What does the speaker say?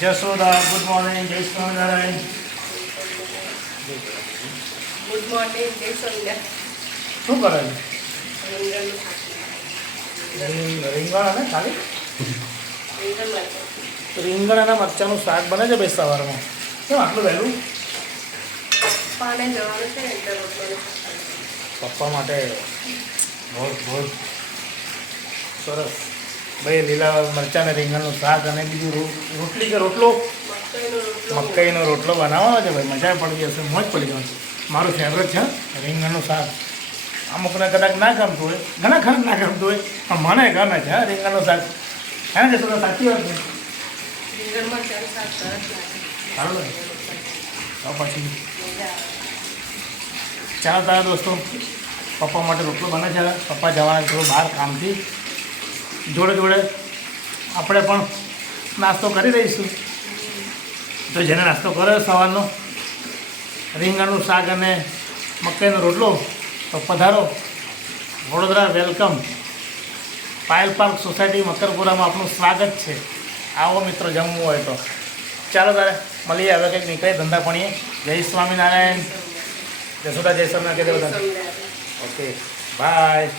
Jashoda good morning, જય Swaminarayan. Good morning, જય સ્વામિનારાયણ. શું કરે છે? રીંગણનું શાક. રીંગણ અને ખાલી રીંગણ મરચાં. રીંગણ અને મરચાંનું શાક બને છે ભાઈ સવારમાં. કેમ આટલું વહેલું? પપ્પાને જવાનું છે એટલે રોટલાનું શાક. પપ્પા માટે બહુ બહુ સરસ ભાઈ. લીલા મરચાં અને રીંગણનું શાક અને બીજું રોટલી કે રોટલો, મકાઈનો રોટલો. મકાઈનો રોટલો બનાવવાનો છે ભાઈ. મજા પડી જશે, મોજ પડી જશે. મારું ફેવરેટ છે રીંગણનું શાક. અમુકને કદાચ ના ગમતું હોય, ઘણા ખરા ના ગમતું હોય, પણ મને ગમે છે રીંગણનું શાક. હે ને તો સાચી વાત છે. રીંગણ મરચાંનું શાક સરસ લાગે. સારું લાગે. તો પછી મજા આવે. ચાલો તારા દોસ્તો, પપ્પા માટે રોટલો બને છે. પપ્પા જવાના થોડું બહાર કામથી. જોડે જોડે આપણે પણ નાસ્તો કરી દઈશું. તો જેને નાસ્તો કર્યો સવારનો રીંગણનું શાક અને મકાઈનો રોટલો, તો પધારો Vadodara. Welcome. Payal park society મકરપુરામાં આપનું સ્વાગત છે. આવો મિત્રો જમવું હોય તો. ચાલો તારે મળીએ હવે કંઈક નીકળે ધંધા પણીએ. જય સ્વામિનારાયણ. જશોદા જય સ્વામિનારાયણ. જય સ્વામિનારાયણ. Okay bye.